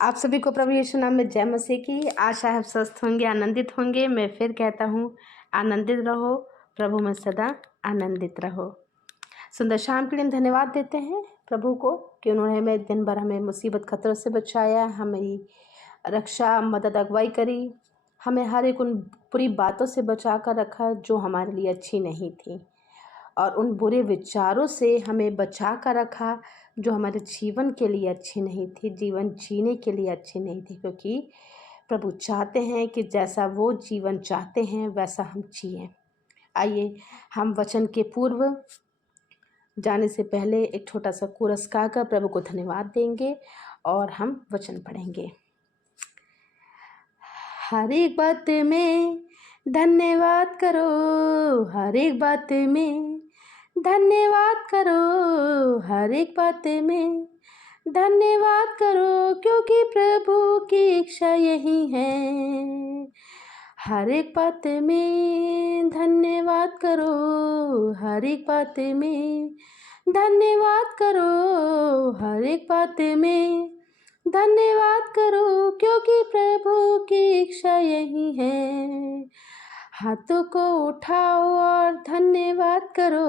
आप सभी को प्रभु यीशु नाम में जय मसीह की। आशा है आप स्वस्थ होंगे, आनंदित होंगे। मैं फिर कहता हूँ, आनंदित रहो, प्रभु में सदा आनंदित रहो। सुंदर शाम के लिए हम धन्यवाद देते हैं प्रभु को कि उन्होंने हमें दिन भर हमें मुसीबत खतरों से बचाया, हमें रक्षा मदद अगुवाई करी, हमें हर एक उन बुरी बातों से बचा कर रखा जो हमारे लिए अच्छी नहीं थी, और उन बुरे विचारों से हमें बचा कर रखा जो हमारे जीवन के लिए अच्छी नहीं थी, जीवन जीने के लिए अच्छी नहीं थी। क्योंकि प्रभु चाहते हैं कि जैसा वो जीवन चाहते हैं वैसा हम जिएं। आइए हम वचन के पूर्व जाने से पहले एक छोटा सा कोरस गाकर प्रभु को धन्यवाद देंगे और हम वचन पढ़ेंगे। हर एक बात में धन्यवाद करो, हर एक बात में धन्यवाद करो, हर एक बात में धन्यवाद करो, क्योंकि प्रभु की इच्छा यही है। हर एक बात में धन्यवाद करो, हर एक बात में धन्यवाद करो, हर एक बात में धन्यवाद करो, क्योंकि प्रभु की इच्छा यही है। हाथों को उठाओ और धन्यवाद करो,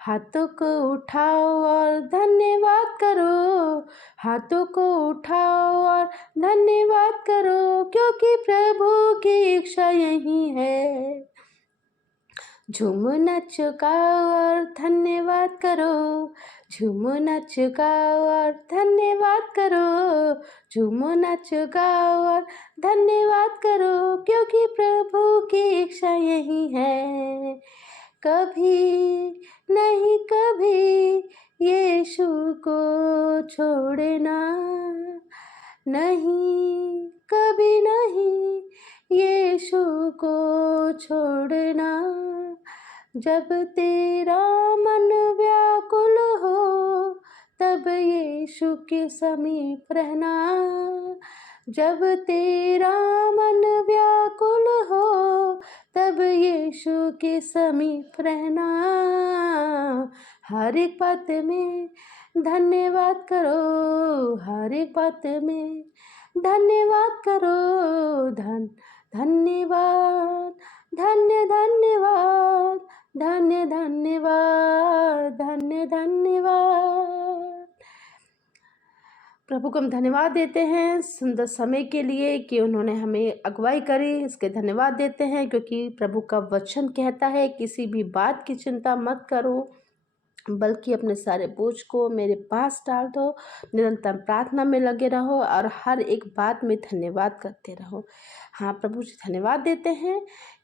हाथों को उठाओ और धन्यवाद करो, हाथों को उठाओ और धन्यवाद करो, क्योंकि प्रभु की इच्छा यही है। झूम नाच गाओ और धन्यवाद करो, झूम नाच गाओ और धन्यवाद करो, झूम नाच गाओ और धन्यवाद करो, क्योंकि प्रभु की इच्छा यही है। कभी नहीं कभी यीशु को छोड़ना, नहीं कभी नहीं यीशु को छोड़ना। जब तेरा मन व्याकुल हो तब यीशु के समीप रहना, जब तेरा मन व्याकुल हो तब यीशु के समीप रहना। हर एक बात में धन्यवाद करो, हर एक बात में धन्यवाद करो, धन्यवाद धन्यवाद धन्यवाद धन्यवाद। प्रभु को हम धन्यवाद देते हैं सुंदर समय के लिए कि उन्होंने हमें अगुवाई करी। इसके धन्यवाद देते हैं क्योंकि प्रभु का वचन कहता है किसी भी बात की चिंता मत करो, बल्कि अपने सारे बोझ को मेरे पास डाल दो, निरंतर प्रार्थना में लगे रहो और हर एक बात में धन्यवाद करते रहो। हाँ, प्रभु जी धन्यवाद देते हैं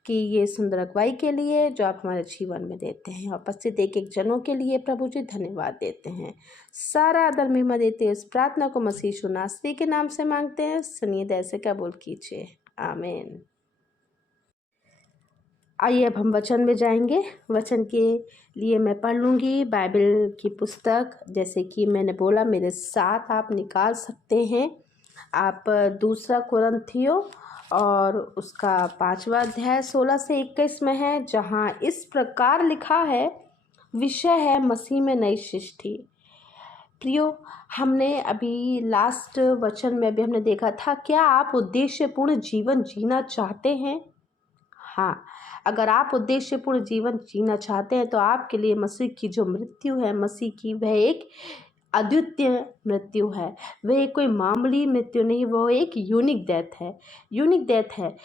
कि ये सुंदर अगुवाई के लिए जो आप हमारे जीवन में देते हैं, और उपस्थित एक एक जनों के लिए प्रभु जी धन्यवाद देते हैं। सारा आदर महिमा देते हैं। इस प्रार्थना को मसीह यीशु नासरी के नाम से मांगते हैं। सुनिए दया से कबूल कीजिए, आमीन। आइए अब हम वचन में जाएंगे। वचन के लिए मैं पढ़ लूँगी बाइबल की पुस्तक, जैसे कि मैंने बोला मेरे साथ आप निकाल सकते हैं। आप दूसरा कुरिन्थियों और उसका 5वां अध्याय 16 से 21 में है, जहाँ इस प्रकार लिखा है, विषय है मसीह में नई सृष्टि। प्रियो, हमने अभी लास्ट वचन में भी हमने देखा था, क्या आप उद्देश्यपूर्ण जीवन जीना चाहते हैं? हाँ, अगर आप उद्देश्यपूर्ण जीवन जीना चाहते हैं तो आपके लिए मसीह की जो मृत्यु है, मसीह की वह एक अद्वितीय मृत्यु है। वह कोई मामूली मृत्यु नहीं, वो एक यूनिक डेथ है, यूनिक डेथ है।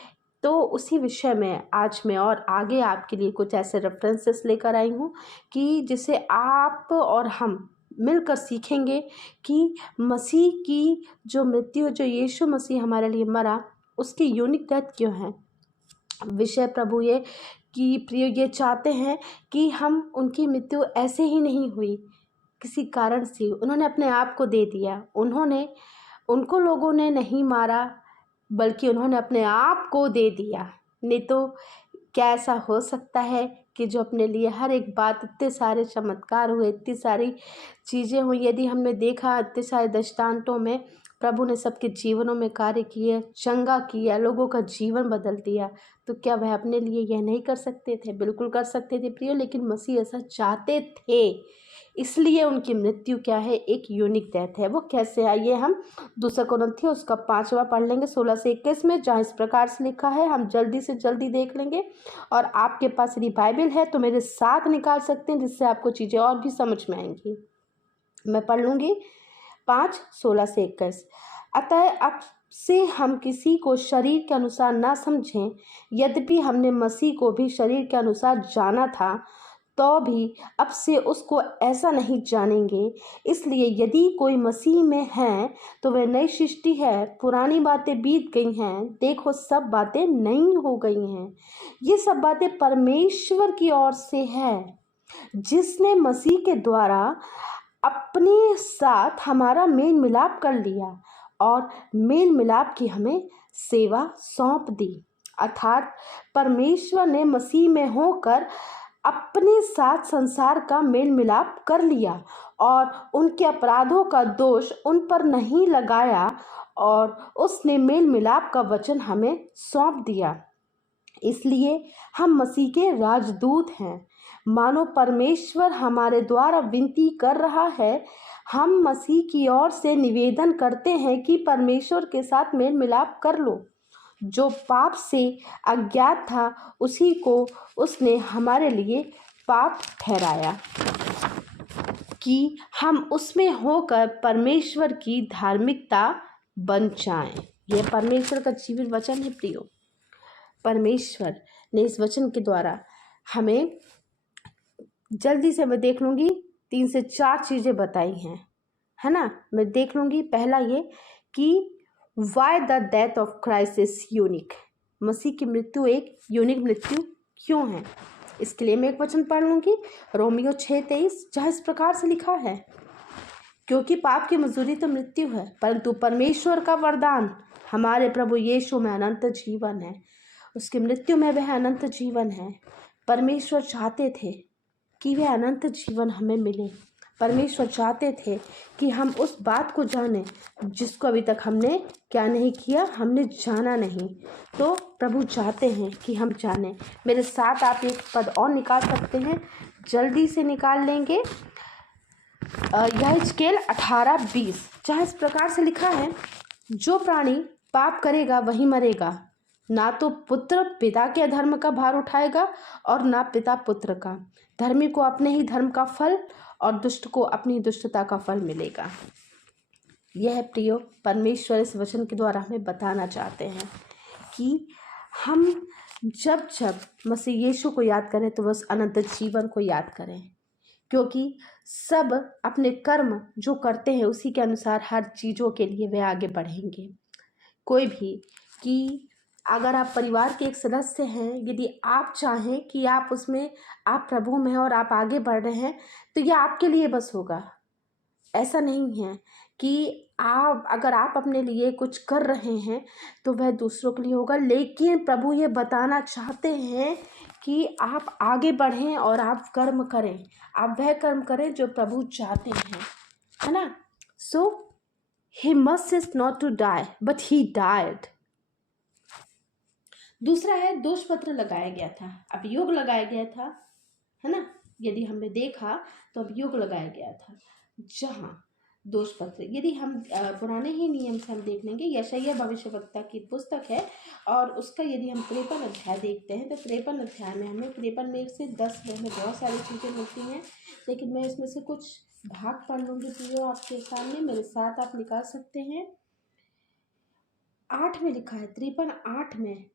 तो उसी विषय में आज मैं और आगे आपके लिए कुछ ऐसे रेफरेंसेस लेकर आई हूँ कि जिसे आप और हम मिलकर सीखेंगे कि मसीह की जो मृत्यु, जो यीशु मसीह हमारे लिए मरा, उसकी यूनिक डेथ क्यों है। विषय प्रभु ये कि प्रिय ये चाहते हैं कि हम उनकी मृत्यु ऐसे ही नहीं हुई, किसी कारण से उन्होंने अपने आप को दे दिया। उनको लोगों ने नहीं मारा, बल्कि उन्होंने अपने आप को दे दिया। नहीं तो क्या ऐसा हो सकता है कि जो अपने लिए हर एक बात, इतने सारे चमत्कार हुए, इतनी सारी चीज़ें हुई, यदि हमने देखा इतने सारे दृष्टांतों में प्रभु ने सबके जीवनों में कार्य किए, चंगा किया, लोगों का जीवन बदल दिया, तो क्या वह अपने लिए यह नहीं कर सकते थे? बिल्कुल कर सकते थे प्रियो, लेकिन मसीह ऐसा चाहते थे इसलिए उनकी मृत्यु क्या है, एक यूनिक डेथ है। वो कैसे, आइए हम दूसरा कुरिन्थियों उसका 5वां पढ़ लेंगे 16 से 21 में, जहाँ इस प्रकार से लिखा है। हम जल्दी से जल्दी देख लेंगे, और आपके पास यदि बाइबल है तो मेरे साथ निकाल सकते हैं, जिससे आपको चीज़ें और भी समझ में आएंगी। मैं पढ़ लूँगी 5:16 से 21। अतः अब से हम किसी को शरीर के अनुसार ना समझें, यद्यपि हमने मसीह को भी शरीर के अनुसार जाना था, तो भी अब से उसको ऐसा नहीं जानेंगे। इसलिए यदि कोई मसीह में है तो वह नई सृष्टि है, पुरानी बातें बीत गई हैं, देखो सब बातें नई हो गई हैं। ये सब बातें परमेश्वर की ओर से है, जिसने मसीह के द्वारा अपने साथ हमारा मेल मिलाप कर लिया और मेल मिलाप की हमें सेवा सौंप दी। अर्थात परमेश्वर ने मसीह में होकर अपने साथ संसार का मेल मिलाप कर लिया और उनके अपराधों का दोष उन पर नहीं लगाया, और उसने मेल मिलाप का वचन हमें सौंप दिया। इसलिए हम मसीह के राजदूत हैं, मानो परमेश्वर हमारे द्वारा विनती कर रहा है। हम मसीह की ओर से निवेदन करते हैं कि परमेश्वर के साथ मेल मिलाप कर लो। जो पाप से अज्ञात था उसी को उसने हमारे लिए पाप ठहराया, कि हम उसमें होकर परमेश्वर की धार्मिकता बन जाएं। यह परमेश्वर का जीवित वचन है प्रियो। परमेश्वर ने इस वचन के द्वारा हमें, जल्दी से मैं देख लूँगी, 3 से 4 चीज़ें बताई हैं, है ना। मैं देख लूँगी। पहला ये कि why the death of Christ is unique, मसीह की मृत्यु एक यूनिक मृत्यु क्यों है। इसके लिए मैं एक वचन पढ़ लूँगी, रोमियो 6:23, जहाँ इस प्रकार से लिखा है, क्योंकि पाप की मजदूरी तो मृत्यु है, परंतु परमेश्वर का वरदान हमारे प्रभु यीशु में अनंत जीवन है। उसकी मृत्यु में वह अनंत जीवन है। परमेश्वर चाहते थे कि वह अनंत जीवन हमें मिले। परमेश्वर चाहते थे कि हम उस बात को जानें जिसको अभी तक हमने क्या नहीं किया, हमने जाना नहीं। तो प्रभु चाहते हैं कि हम जानें। मेरे साथ आप एक पद और निकाल सकते हैं, जल्दी से निकाल लेंगे। यहेजकेल 18:20, जहाँ इस प्रकार से लिखा है, जो प्राणी पाप करेगा वही मरेगा। ना तो पुत्र पिता के अधर्म का भार उठाएगा और ना पिता पुत्र का। धर्मी को अपने ही धर्म का फल और दुष्ट को अपनी दुष्टता का फल मिलेगा। यह प्रियो परमेश्वर इस वचन के द्वारा हमें बताना चाहते हैं कि हम जब जब मसीह यीशु को याद करें तो बस अनंत जीवन को याद करें, क्योंकि सब अपने कर्म जो करते हैं उसी के अनुसार हर चीज़ों के लिए वे आगे बढ़ेंगे। कोई भी, कि अगर आप परिवार के एक सदस्य हैं, यदि आप चाहें कि आप उसमें, आप प्रभु में हैं और आप आगे बढ़ रहे हैं, तो यह आपके लिए बस होगा। ऐसा नहीं है कि आप, अगर आप अपने लिए कुछ कर रहे हैं तो वह दूसरों के लिए होगा, लेकिन प्रभु ये बताना चाहते हैं कि आप आगे बढ़ें और आप कर्म करें, आप वह कर्म करें जो प्रभु चाहते हैं, है ना। So he must is not to die but he died. दूसरा है दोष पत्र लगाया गया था, अभियोग लगाया गया था, है ना। यदि हमने देखा तो अभियोग लगाया गया था, जहाँ दोष पत्र, यदि हम पुराने ही नियम से हम देख लेंगे, यशायाह भविष्यवक्ता की पुस्तक है और उसका यदि हम 53 अध्याय देखते हैं तो 53 अध्याय में हमें 53 में 1 से 10 में बहुत सारी चीज़ें मिलती हैं, लेकिन मैं इसमें से कुछ भाग पढ़ लूँगी प्रियो आपके सामने, मेरे साथ आप निकाल सकते हैं। 8 में लिखा है, 53:8 में,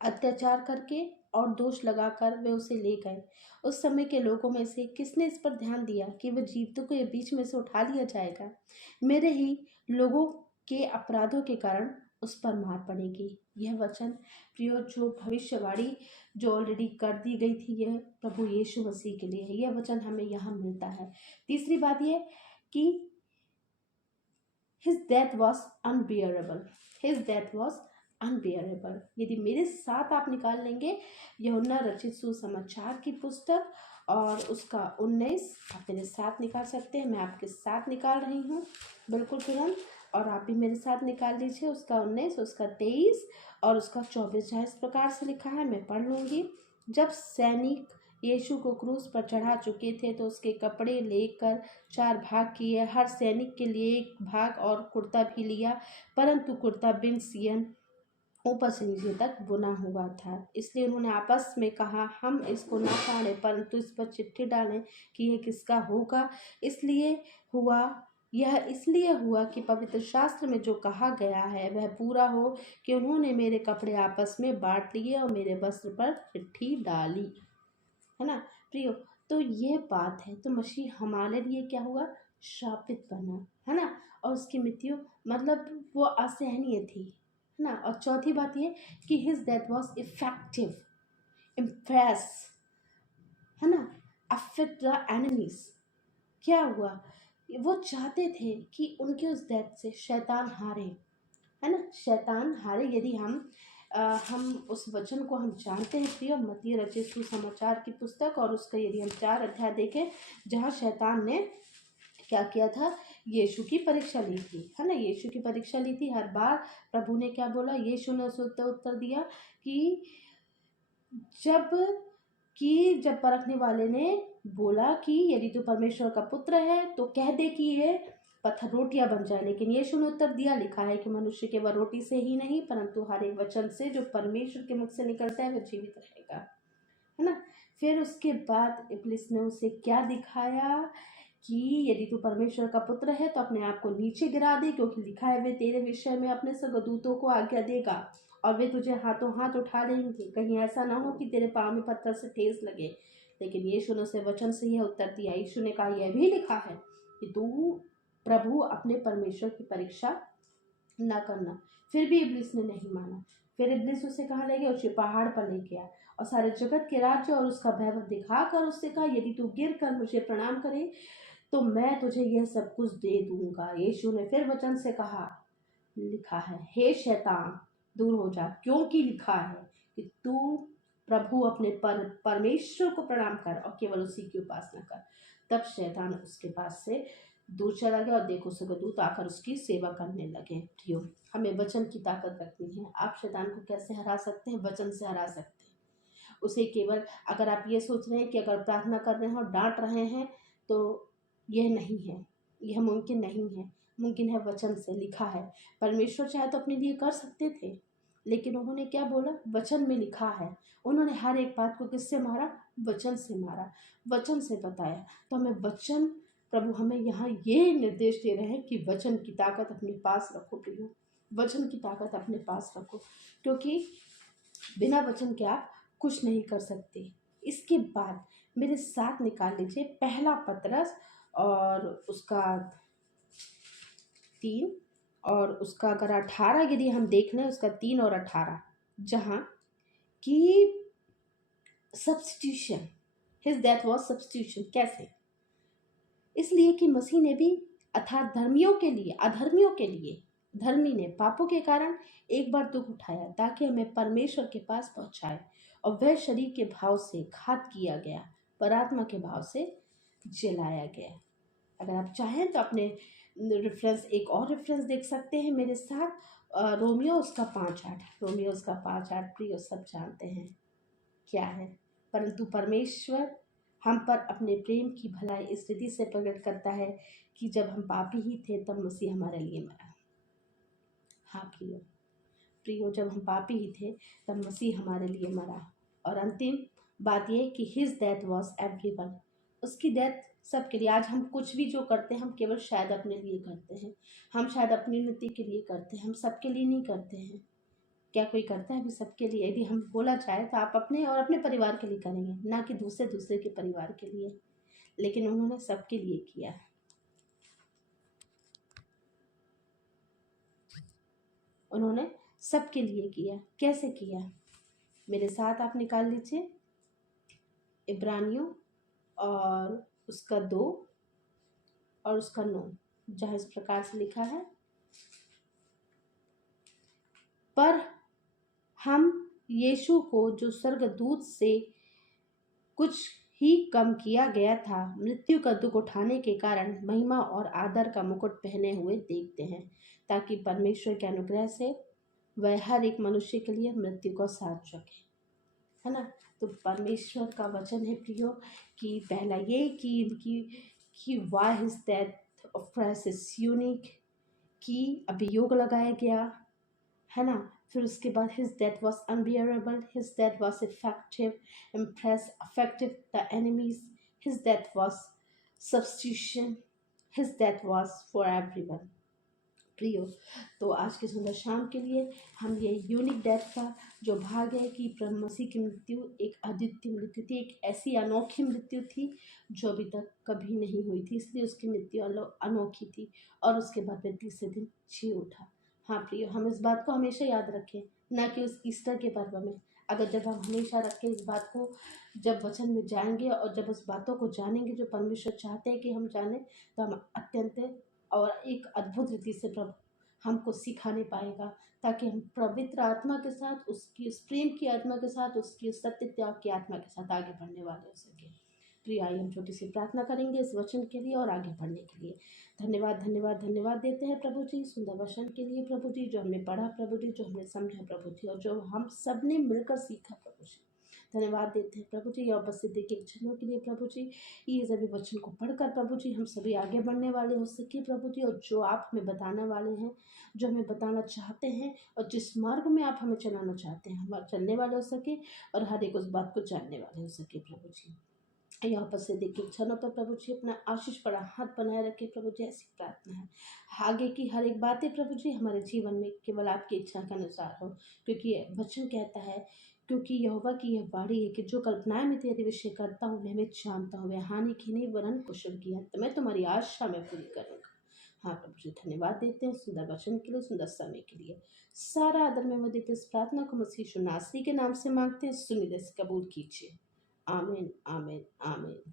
अत्याचार करके और दोष लगाकर वे उसे ले गए। उस समय के लोगों में से किसने इस पर ध्यान दिया कि वह जीवितों को ये बीच में से उठा लिया जाएगा। मेरे ही लोगों के अपराधों के कारण उस पर मार पड़ेगी। यह वचन प्रियो जो भविष्यवाणी जो ऑलरेडी कर दी गई थी, यह प्रभु यीशु मसीह के लिए है। यह वचन हमें यहाँ मिलता है। तीसरी बात यह कि his death was unbearable, his death was unbearable. यदि मेरे साथ आप निकाल लेंगे यूहन्ना रचित सुसमाचार की पुस्तक और उसका 19, आप मेरे साथ निकाल सकते हैं। मैं आपके साथ निकाल रही हूँ बिल्कुल तुरंत, और आप भी मेरे साथ निकाल लीजिए। उसका 19, उसका 23 और उसका 24, जहाँ इस प्रकार से लिखा है, मैं पढ़ लूँगी। जब सैनिक यीशु को क्रूस पर चढ़ा चुके थे तो उसके कपड़े लेकर 4 भाग किए, हर सैनिक के लिए एक भाग और कुर्ता भी लिया, परंतु कुर्ता बिन सियन ऊपर से नीचे तक बुना हुआ था। इसलिए उन्होंने आपस में कहा, हम इसको न फाड़ें परंतु इस पर चिट्ठी डालें कि यह किसका होगा। यह इसलिए हुआ कि पवित्र शास्त्र में जो कहा गया है वह पूरा हो कि उन्होंने मेरे कपड़े आपस में बांट लिए और मेरे वस्त्र पर चिट्ठी डाली। है ना प्रियो, तो ये बात है। तो मसीह हमारे लिए क्या हुआ, शापित बना, है ना। और उसकी मृत्यु मतलब वो असहनीय थी, है ना। और चौथी बात ये कि his death was effective, impress, है ना, अफेक्ट द एनिमीज। क्या हुआ, वो चाहते थे कि उनके उस डेथ से शैतान हारे, है ना, शैतान हारे। यदि हम उस वचन को हम जानते हैं प्रिय, मत्ती रचित सुसमाचार की पुस्तक और उसका यदि हम 4 अध्याय देखें जहाँ शैतान ने क्या किया था, यीशु की परीक्षा ली थी, है ना, यीशु की परीक्षा ली थी। हर बार प्रभु ने क्या बोला, यीशु ने उस उत्तर दिया कि जब परखने वाले ने बोला कि यदि तू परमेश्वर का पुत्र है तो कह दे कि ये पत्थर रोटियां बन जाए, लेकिन यीशु ने उत्तर दिया, लिखा है कि मनुष्य केवल रोटी से ही नहीं परंतु हर एक वचन से जो परमेश्वर के मुख से निकलता है वह जीवित रहेगा, है ना। फिर उसके बाद इब्लिस ने उसे क्या दिखाया कि यदि तू परमेश्वर का पुत्र है तो अपने आप को नीचे गिरा दे, क्योंकि लिखा है वे तेरे विषय में अपने स्वर्गदूतों को आज्ञा देगा और वे तुझे हाथों हाथ उठा लेंगे, कहीं ऐसा ना हो कि तेरे पाँव में पत्थर से ठेस लगे। लेकिन यीशु ने उसे वचन से यह उत्तर दिया, यीशु ने कहा, यह भी लिखा है कि तू प्रभु अपने परमेश्वर की परीक्षा न करना। फिर भी इब्लिस ने नहीं माना। फिर इब्लिस उसे कहाँ ले गया, उसे पहाड़ पर ले गया और सारे जगत के राज्य और उसका वैभव दिखाकर उससे कहा, यदि तू गिर कर मुझे प्रणाम करे तो मैं तुझे यह सब कुछ दे दूंगा। यीशु ने फिर वचन से कहा, लिखा है, हे शैतान दूर हो जा, क्योंकि लिखा है कि तू प्रभु अपने परमेश्वर को प्रणाम कर और केवल उसी की उपासना कर। तब शैतान उसके पास से दूर चला गया और देखो स्वर्गदूत आकर उसकी सेवा करने लगे। प्रियो, हमें वचन की ताकत रखनी है। आप शैतान को कैसे हरा सकते हैं, वचन से हरा सकते हैं उसे। केवल अगर आप ये सोच रहे हैं कि अगर प्रार्थना कर रहे हैं और डांट रहे हैं तो यह नहीं है, यह मुमकिन नहीं है। मुमकिन है वचन से, लिखा है। परमेश्वर चाहे तो अपने लिए कर सकते थे, लेकिन उन्होंने क्या बोला, वचन में लिखा है। उन्होंने हर एक बात को किससे मारा, वचन से मारा, वचन से बताया। तो हमें वचन, प्रभु हमें यहाँ ये निर्देश दे रहे हैं कि वचन की ताकत अपने पास रखो प्रियो, वचन की ताकत अपने पास रखो, क्योंकि बिना वचन के आप कुछ नहीं कर सकते। इसके बाद मेरे साथ निकाल लीजिए पहला पतरस और उसका 3 और उसका अगर 18 यदि हम देख लें, उसका 3 और 18, जहाँ कि substitution, his death was substitution. कैसे, इसलिए कि मसीह ने भी अर्थात अधर्मियों के लिए धर्मी ने पापों के कारण एक बार दुख उठाया ताकि हमें परमेश्वर के पास पहुंचाए, और वह शरीर के भाव से घात किया गया पर आत्मा के भाव से जलाया गया। अगर आप चाहें तो अपने एक और रेफरेंस देख सकते हैं मेरे साथ, रोमियो उसका 5:8। प्रियो सब जानते हैं क्या है, परंतु परमेश्वर हम पर अपने प्रेम की भलाई इस रीति से प्रकट करता है कि जब हम पापी ही थे तब मसीह हमारे लिए मरा। हाँ प्रियो, जब हम पापी ही थे तब मसीह हमारे लिए मरा। और अंतिम बात यह कि हिज डेथ वॉज एवरीवन, उसकी डेथ सबके लिए। आज हम कुछ भी जो करते हैं हम केवल शायद अपने लिए करते हैं, हम शायद अपनी उन्नति के लिए करते हैं, हम सबके लिए नहीं करते हैं। क्या कोई करता है भी सबके लिए? यदि हम बोला जाए तो आप अपने और अपने परिवार के लिए करेंगे, ना कि दूसरे के परिवार के लिए। लेकिन उन्होंने सबके लिए किया, उन्होंने सबके लिए किया। कैसे किया, मेरे साथ आप निकाल लीजिए इब्रानियों और उसका 2 और उसका 9, जहाँ इस प्रकार से लिखा है, पर हम यीशु को जो स्वर्गदूत से कुछ ही कम किया गया था, मृत्यु का दुख उठाने के कारण महिमा और आदर का मुकुट पहने हुए देखते हैं, ताकि परमेश्वर के अनुग्रह से वह हर एक मनुष्य के लिए मृत्यु को साथ सके, है ना। तो परमेश्वर का वचन है प्रियो कि पहला ये कि why his death of Christ is unique, कि अभियोग लगाया गया है ना। फिर उसके बाद his death was unbearable, his death was effective, impress affective the enemies, his death was substitution, his death was for everyone. प्रियो, तो आज की सुंदर शाम के लिए हम ये यूनिक डेथ का जो भाग है कि प्रभु मसीह की मृत्यु एक अद्वितीय मृत्यु थी, एक ऐसी अनोखी मृत्यु थी जो अभी तक कभी नहीं हुई थी, इसलिए उसकी मृत्यु अनोखी थी। और उसके बाद वह तीसरे दिन जी उठा। हाँ प्रियो, हम इस बात को हमेशा याद रखें, ना कि उस ईस्टर के पर्व में। अगर जब हम हमेशा रखें इस बात को, जब वचन में जाएंगे और जब उस बातों को जानेंगे जो परमेश्वर चाहते हैं कि हम जानें, तो हम अत्यंत और एक अद्भुत रीति से प्रभु हमको सिखाने पाएगा, ताकि हम पवित्र आत्मा के साथ, उसकी उस प्रेम की आत्मा के साथ, उसकी उस सत्य त्याग की आत्मा के साथ आगे बढ़ने वाले हो सके। प्रिय, आइए हम छोटी सी प्रार्थना करेंगे इस वचन के लिए और आगे बढ़ने के लिए। धन्यवाद धन्यवाद धन्यवाद देते हैं प्रभु जी सुंदर वचन के लिए प्रभु जी, जो हमने पढ़ा प्रभु जी, जो हमने समझा प्रभु जी, और जो हम सब ने मिलकर सीखा प्रभु जी। धन्यवाद देते हैं प्रभु जी, और उपस्थिति के क्षणों के लिए प्रभु जी। ये सभी वचन को पढ़कर प्रभु जी हम सभी आगे बढ़ने वाले हो सके प्रभु जी, और जो आप हमें बताने वाले हैं, जो हमें बताना चाहते हैं, और जिस मार्ग में आप हमें चलाना चाहते हैं, हम चलने वाले हो सके और हर एक उस बात को जानने वाले हो सके प्रभु जी। यहाँ पर से देखिए क्षणों पर प्रभु जी अपना आशीष पड़ा हाथ बनाए रखे प्रभु जी, ऐसी प्रार्थना है। आगे की हर एक बातें प्रभु जी हमारे जीवन में केवल आपकी इच्छा के अनुसार हो, क्योंकि वचन कहता है, क्योंकि यहोवा की यह वाणी है कि जो कल्पनाएं मैं तेरे विषय करता हूँ उन्हें मैं जानता हूँ, वह हानि की नहीं वरन कुशल की है, तो मैं तुम्हारी आशा में पूरी करूँगा। हाँ प्रभु जी, धन्यवाद देते हैं सुंदर वचन के लिए, सुंदर समय के लिए। सारा आदर में देते इस प्रार्थना को मसीह यीशु नासरी के नाम से मांगते हैं, सुनिए, कबूल कीजिए। आमीन आमीन आमीन।